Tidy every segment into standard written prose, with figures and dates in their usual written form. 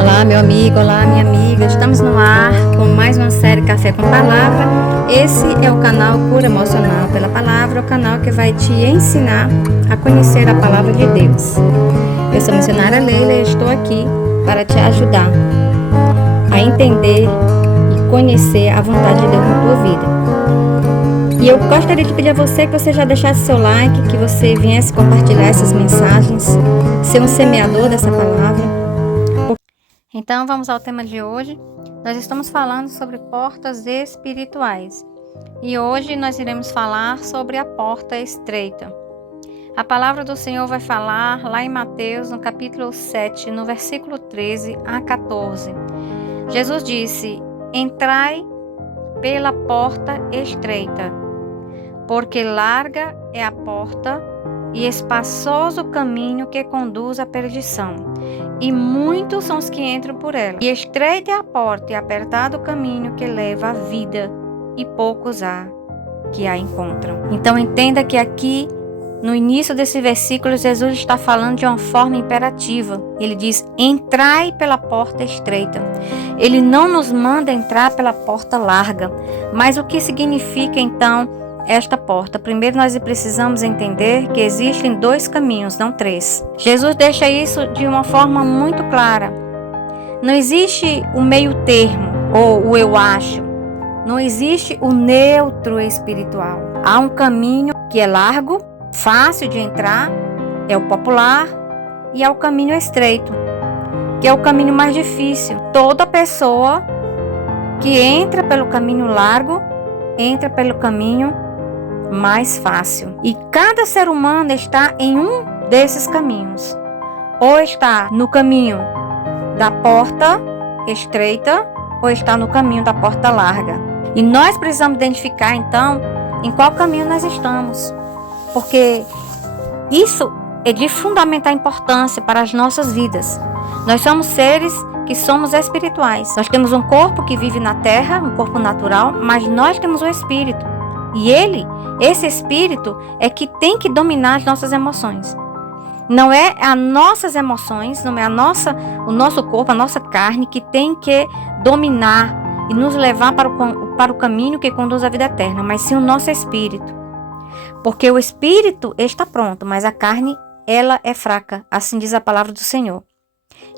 Olá, meu amigo, olá, minha amiga. Estamos no ar com mais uma série Café com Palavra. Esse é o canal Cura Emocional pela Palavra, o canal que vai te ensinar a conhecer a Palavra de Deus. Eu sou a missionária Leila e estou aqui para te ajudar a entender e conhecer a vontade de Deus na tua vida. E eu gostaria de pedir a você que você já deixasse seu like, que você viesse compartilhar essas mensagens, ser um semeador dessa palavra. Então vamos ao tema de hoje. Nós estamos falando sobre portas espirituais. E hoje nós iremos falar sobre a porta estreita. A palavra do Senhor vai falar lá em Mateus, no capítulo 7, no versículo 13 a 14. Jesus disse: "Entrai pela porta estreita, porque larga é a porta e espaçoso o caminho que conduz à perdição, e muitos são os que entram por ela. E estreita é a porta e apertado o caminho que leva à vida, e poucos há que a encontram." Então entenda que aqui, no início desse versículo, Jesus está falando de uma forma imperativa. Ele diz: entrai pela porta estreita. Ele não nos manda entrar pela porta larga. Mas o que significa então esta porta? Primeiro nós precisamos entender que existem dois caminhos, não três. Jesus deixa isso de uma forma muito clara. Não existe o meio termo, ou o eu acho. Não existe o neutro espiritual. Há um caminho que é largo, fácil de entrar, é o popular, e há o caminho estreito, que é o caminho mais difícil. Toda pessoa que entra pelo caminho largo, entra pelo caminho mais fácil. E cada ser humano está em um desses caminhos. Ou está no caminho da porta estreita, ou está no caminho da porta larga. E nós precisamos identificar então em qual caminho nós estamos. Porque isso é de fundamental importância para as nossas vidas. Nós somos seres que somos espirituais. Nós temos um corpo que vive na terra, um corpo natural, mas nós temos um espírito. E esse espírito é que tem que dominar as nossas emoções. Não é as nossas emoções, não é o nosso corpo, a nossa carne que tem que dominar e nos levar para o caminho que conduz à vida eterna, mas sim o nosso espírito. Porque o espírito está pronto, mas a carne, ela é fraca, assim diz a palavra do Senhor.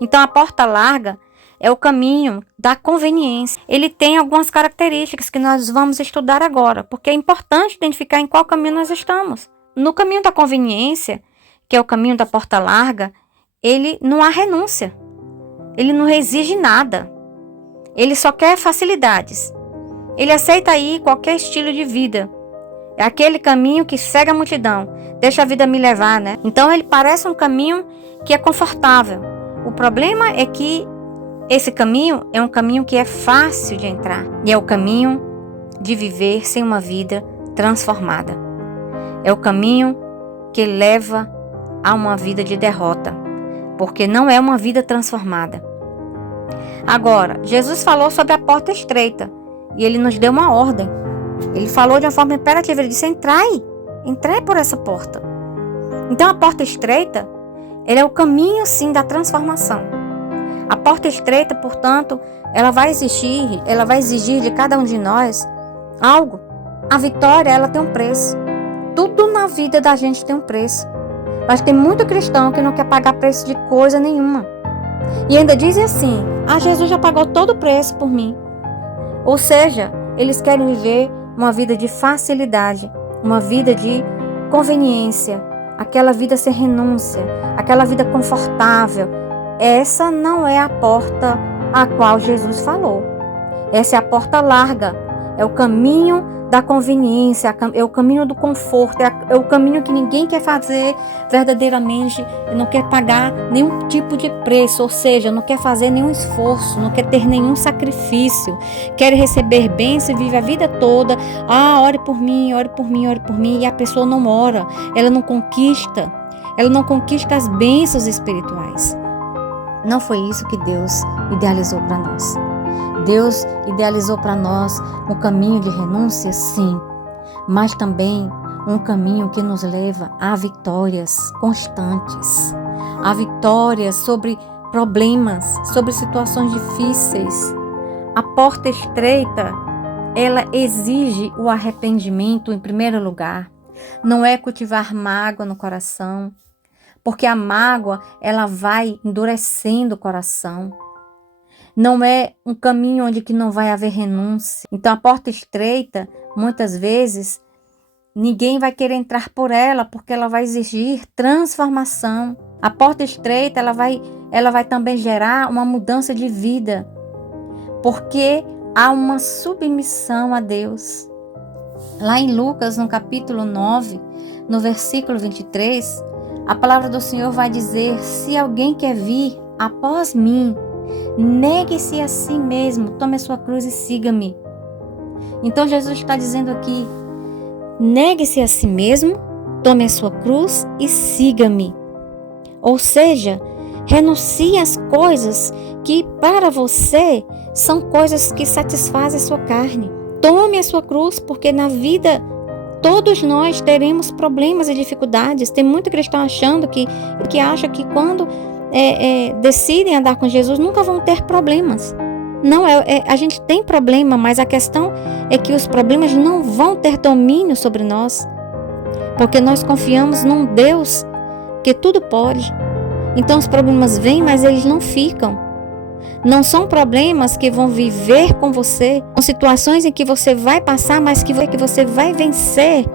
Então a porta larga é o caminho da conveniência. Ele tem algumas características que nós vamos estudar agora, porque é importante identificar em qual caminho nós estamos. No caminho da conveniência, que é o caminho da porta larga, ele não há renúncia. Ele não exige nada. Ele só quer facilidades. Ele aceita aí qualquer estilo de vida. É aquele caminho que cega a multidão. Deixa a vida me levar, né? Então ele parece um caminho que é confortável. O problema é que esse caminho é um caminho que é fácil de entrar. E é o caminho de viver sem uma vida transformada. É o caminho que leva a uma vida de derrota. Porque não é uma vida transformada. Agora, Jesus falou sobre a porta estreita. E ele nos deu uma ordem. Ele falou de uma forma imperativa. Ele disse: entrai por essa porta. Então a porta estreita, ele é o caminho sim da transformação. A porta estreita, portanto, ela vai exigir de cada um de nós algo. A vitória, ela tem um preço. Tudo na vida da gente tem um preço. Mas tem muito cristão que não quer pagar preço de coisa nenhuma. E ainda dizem assim: Jesus já pagou todo o preço por mim. Ou seja, eles querem viver uma vida de facilidade, uma vida de conveniência, aquela vida sem renúncia, aquela vida confortável. Essa não é a porta a qual Jesus falou. Essa é a porta larga, é o caminho da conveniência, é o caminho do conforto, é o caminho que ninguém quer fazer verdadeiramente e não quer pagar nenhum tipo de preço, ou seja, não quer fazer nenhum esforço, não quer ter nenhum sacrifício, quer receber bênção e vive a vida toda: ore por mim, ore por mim, ore por mim, e a pessoa não ora, ela não conquista as bênçãos espirituais. Não foi isso que Deus idealizou para nós. Deus idealizou para nós um caminho de renúncia, sim, mas também um caminho que nos leva a vitórias constantes, a vitórias sobre problemas, sobre situações difíceis. A porta estreita, ela exige o arrependimento em primeiro lugar. Não é cultivar mágoa no coração, porque a mágoa, ela vai endurecendo o coração. Não é um caminho onde que não vai haver renúncia. Então a porta estreita, muitas vezes, ninguém vai querer entrar por ela, porque ela vai exigir transformação. A porta estreita, ela vai também gerar uma mudança de vida, porque há uma submissão a Deus. Lá em Lucas, no capítulo 9, no versículo 23, a palavra do Senhor vai dizer: se alguém quer vir após mim, negue-se a si mesmo, tome a sua cruz e siga-me. Então Jesus está dizendo aqui: negue-se a si mesmo, tome a sua cruz e siga-me. Ou seja, renuncie às coisas que para você são coisas que satisfazem a sua carne. Tome a sua cruz, porque na vida todos nós teremos problemas e dificuldades. Tem muito cristão achando que acha que quando decidem andar com Jesus nunca vão ter problemas. Não, a gente tem problema, mas a questão é que os problemas não vão ter domínio sobre nós, porque nós confiamos num Deus que tudo pode. Então os problemas vêm, mas eles não ficam. Não são problemas que vão viver com você. São situações em que você vai passar, mas que você vai vencer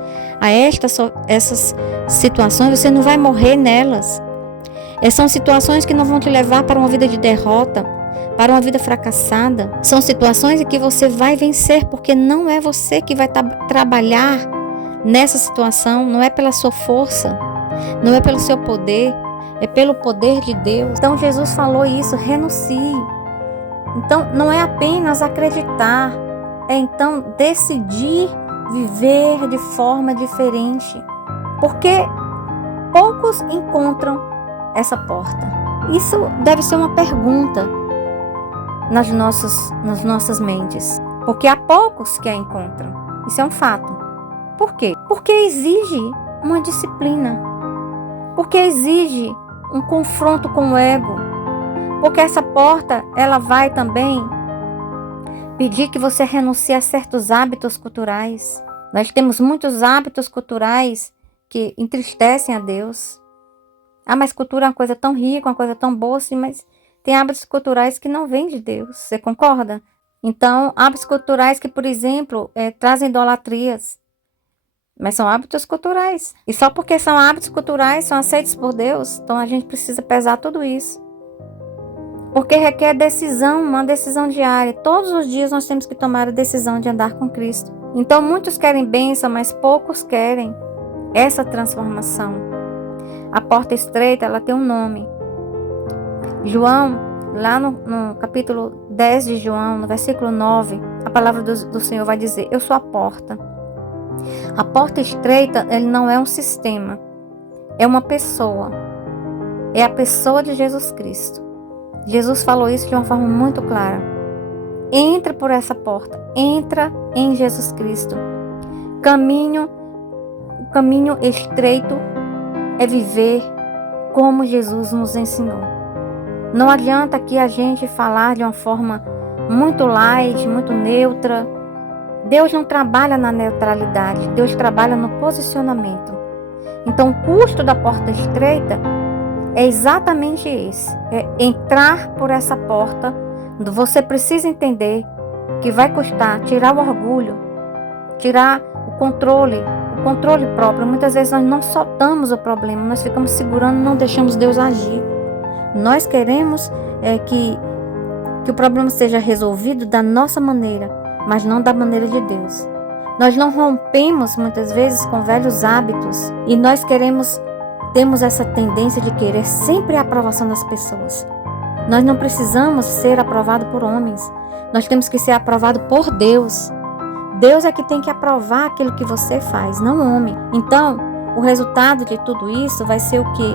a essas situações. Você não vai morrer nelas. São situações que não vão te levar para uma vida de derrota, para uma vida fracassada. São situações em que você vai vencer, porque não é você que vai trabalhar nessa situação. Não é pela sua força, não é pelo seu poder, é pelo poder de Deus. Então Jesus falou isso: renuncie. Então não é apenas acreditar, é então decidir viver de forma diferente, porque poucos encontram essa porta. Isso deve ser uma pergunta nas nossas mentes, porque há poucos que a encontram. Isso é um fato. Por quê? Porque exige uma disciplina, porque exige um confronto com o ego, porque essa porta, ela vai também pedir que você renuncie a certos hábitos culturais. Nós temos muitos hábitos culturais que entristecem a Deus. Mas cultura é uma coisa tão rica, uma coisa tão boa, sim, mas tem hábitos culturais que não vêm de Deus. Você concorda? Então, hábitos culturais que, por exemplo, trazem idolatrias, mas são hábitos culturais. E só porque são hábitos culturais, são aceitos por Deus, então a gente precisa pesar tudo isso. Porque requer decisão, uma decisão diária. Todos os dias nós temos que tomar a decisão de andar com Cristo. Então muitos querem bênção, mas poucos querem essa transformação. A porta estreita, ela tem um nome. João, lá no capítulo 10 de João, no versículo 9, a palavra do Senhor vai dizer: eu sou a porta. A porta estreita, ele não é um sistema, é uma pessoa. É a pessoa de Jesus Cristo. Jesus falou isso de uma forma muito clara. Entra por essa porta, entra em Jesus Cristo. O caminho estreito é viver como Jesus nos ensinou. Não adianta aqui a gente falar de uma forma muito light, muito neutra. Deus não trabalha na neutralidade, Deus trabalha no posicionamento. Então o custo da porta estreita é exatamente esse, é entrar por essa porta. Você precisa entender que vai custar tirar o orgulho, tirar o controle próprio. Muitas vezes nós não soltamos o problema, nós ficamos segurando, não deixamos Deus agir. Nós queremos que o problema seja resolvido da nossa maneira, mas não da maneira de Deus. Nós não rompemos muitas vezes com velhos hábitos e nós temos essa tendência de querer sempre a aprovação das pessoas. Nós não precisamos ser aprovados por homens. Nós temos que ser aprovados por Deus. Deus é que tem que aprovar aquilo que você faz, não o homem. Então, o resultado de tudo isso vai ser o quê?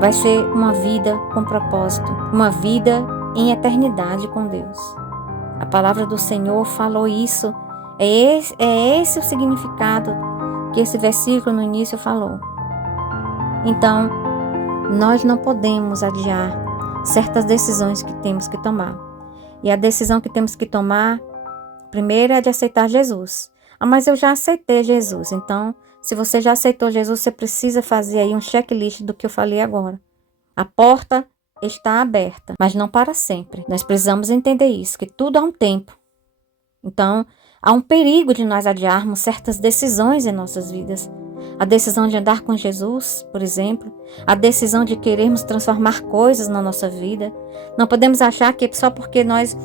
Vai ser uma vida com propósito, uma vida em eternidade com Deus. A palavra do Senhor falou isso. É esse o significado que esse versículo no início falou. Então, nós não podemos adiar certas decisões que temos que tomar. E a decisão que temos que tomar, primeiro, é de aceitar Jesus. Mas eu já aceitei Jesus. Então, se você já aceitou Jesus, você precisa fazer aí um checklist do que eu falei agora. A porta está aberta, mas não para sempre. Nós precisamos entender isso, que tudo há um tempo. Então, há um perigo de nós adiarmos certas decisões em nossas vidas. A decisão de andar com Jesus, por exemplo. A decisão de querermos transformar coisas na nossa vida. Não podemos achar que só porque nós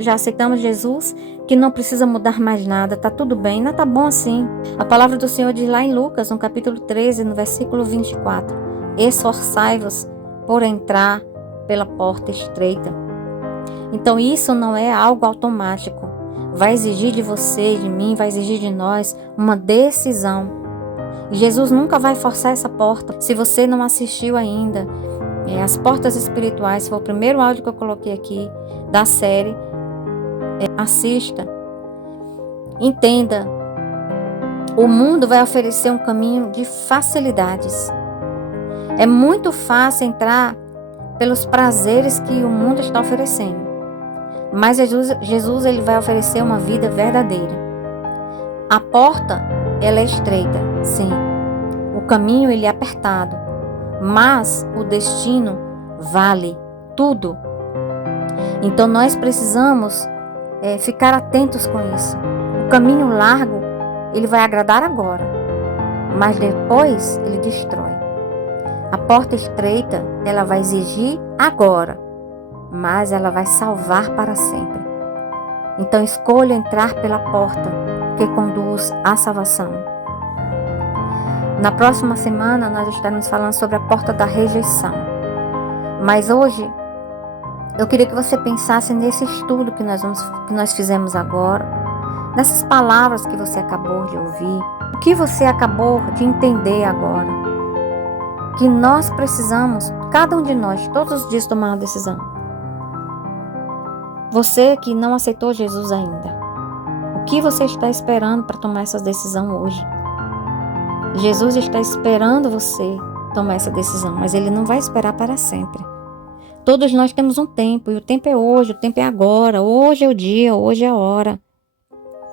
já aceitamos Jesus, que não precisa mudar mais nada. Tá tudo bem, não tá bom assim. A palavra do Senhor diz lá em Lucas, no capítulo 13, no versículo 24. Esforçai-vos por entrar pela porta estreita. Então isso não é algo automático. Vai exigir de você, de mim, vai exigir de nós uma decisão. E Jesus nunca vai forçar essa porta. Se você não assistiu ainda, As Portas Espirituais, foi o primeiro áudio que eu coloquei aqui da série. Assista. Entenda. O mundo vai oferecer um caminho de facilidades. É muito fácil entrar pelos prazeres que o mundo está oferecendo. Mas Jesus ele vai oferecer uma vida verdadeira. A porta, ela é estreita, sim. O caminho, ele é apertado. Mas o destino vale tudo. Então nós precisamos ficar atentos com isso. O caminho largo, ele vai agradar agora. Mas depois, ele destrói. A porta estreita, ela vai exigir agora, mas ela vai salvar para sempre. Então escolha entrar pela porta que conduz à salvação. Na próxima semana nós estaremos falando sobre a porta da rejeição. Mas hoje eu queria que você pensasse nesse estudo que nós fizemos agora, nessas palavras que você acabou de ouvir, o que você acabou de entender agora. Que nós precisamos, cada um de nós, todos os dias tomar uma decisão. Você que não aceitou Jesus ainda, o que você está esperando para tomar essa decisão hoje? Jesus está esperando você tomar essa decisão, mas Ele não vai esperar para sempre. Todos nós temos um tempo, e o tempo é hoje, o tempo é agora, hoje é o dia, hoje é a hora.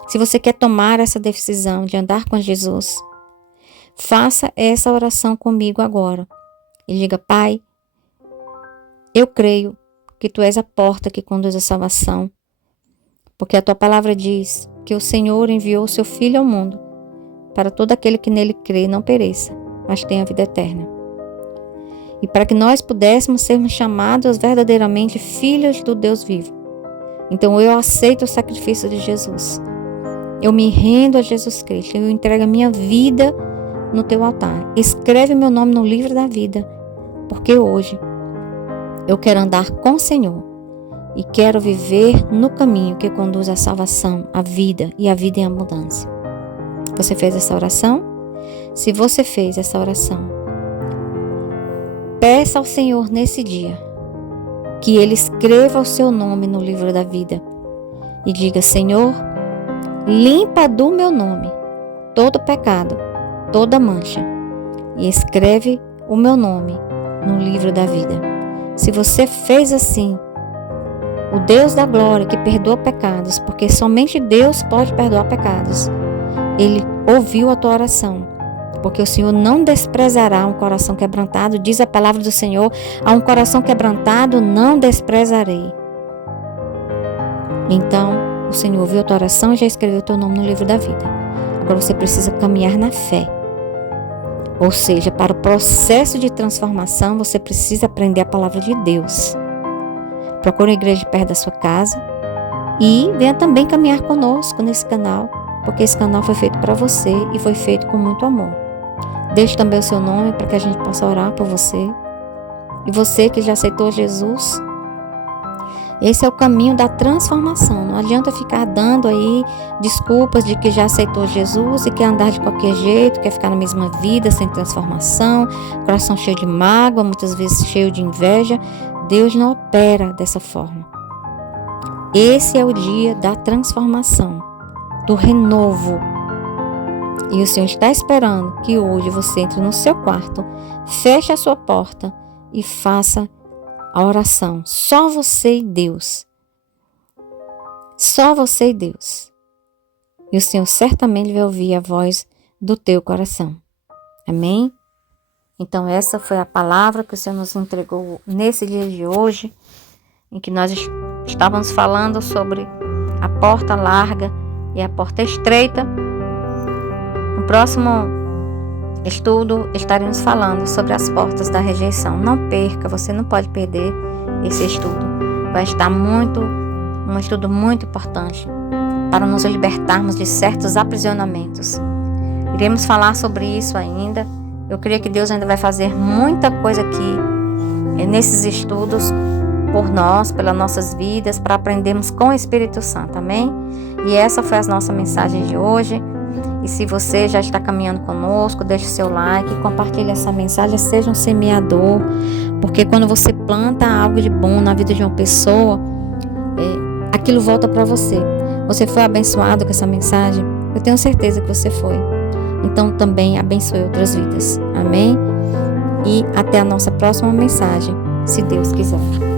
Se você quer tomar essa decisão de andar com Jesus, faça essa oração comigo agora. E diga: Pai, eu creio que Tu és a porta que conduz à salvação, porque a Tua palavra diz que o Senhor enviou o Seu Filho ao mundo para todo aquele que nele crê não pereça, mas tenha a vida eterna. E para que nós pudéssemos sermos chamados verdadeiramente filhos do Deus vivo. Então eu aceito o sacrifício de Jesus. Eu me rendo a Jesus Cristo. Eu entrego a minha vida no Teu altar. Escreve meu nome no livro da vida, porque hoje eu quero andar com o Senhor e quero viver no caminho que conduz à salvação, à vida e à vida em abundância. Você fez essa oração? Se você fez essa oração, peça ao Senhor nesse dia que Ele escreva o seu nome no livro da vida e diga: Senhor, limpa do meu nome todo pecado, toda mancha, e escreve o meu nome no livro da vida. Se você fez assim, o Deus da glória que perdoa pecados, porque somente Deus pode perdoar pecados, Ele ouviu a tua oração, porque o Senhor não desprezará um coração quebrantado. Diz a palavra do Senhor: a um coração quebrantado não desprezarei. Então, o Senhor ouviu a tua oração e já escreveu o teu nome no livro da vida. Agora você precisa caminhar na fé. Ou seja, para o processo de transformação, você precisa aprender a palavra de Deus. Procure uma igreja perto da sua casa e venha também caminhar conosco nesse canal, porque esse canal foi feito para você e foi feito com muito amor. Deixe também o seu nome para que a gente possa orar por você. E você que já aceitou Jesus, esse é o caminho da transformação. Não adianta ficar dando aí desculpas de que já aceitou Jesus e quer andar de qualquer jeito, quer ficar na mesma vida, sem transformação, coração cheio de mágoa, muitas vezes cheio de inveja. Deus não opera dessa forma. Esse é o dia da transformação, do renovo. E o Senhor está esperando que hoje você entre no seu quarto, feche a sua porta e faça a oração. Só você e Deus. Só você e Deus. E o Senhor certamente vai ouvir a voz do teu coração. Amém? Então essa foi a palavra que o Senhor nos entregou nesse dia de hoje, em que nós estávamos falando sobre a porta larga e a porta estreita. No próximo estudo estaremos falando sobre as portas da rejeição. Não perca, você não pode perder esse estudo. Vai estar um estudo muito importante para nos libertarmos de certos aprisionamentos. Iremos falar sobre isso ainda. Eu creio que Deus ainda vai fazer muita coisa aqui nesses estudos por nós, pelas nossas vidas, para aprendermos com o Espírito Santo, amém? E essa foi a nossa mensagem de hoje. E se você já está caminhando conosco, deixe o seu like, compartilhe essa mensagem, seja um semeador, porque quando você planta algo de bom na vida de uma pessoa, aquilo volta para você. Você foi abençoado com essa mensagem? Eu tenho certeza que você foi. Então também abençoe outras vidas. Amém? E até a nossa próxima mensagem, se Deus quiser.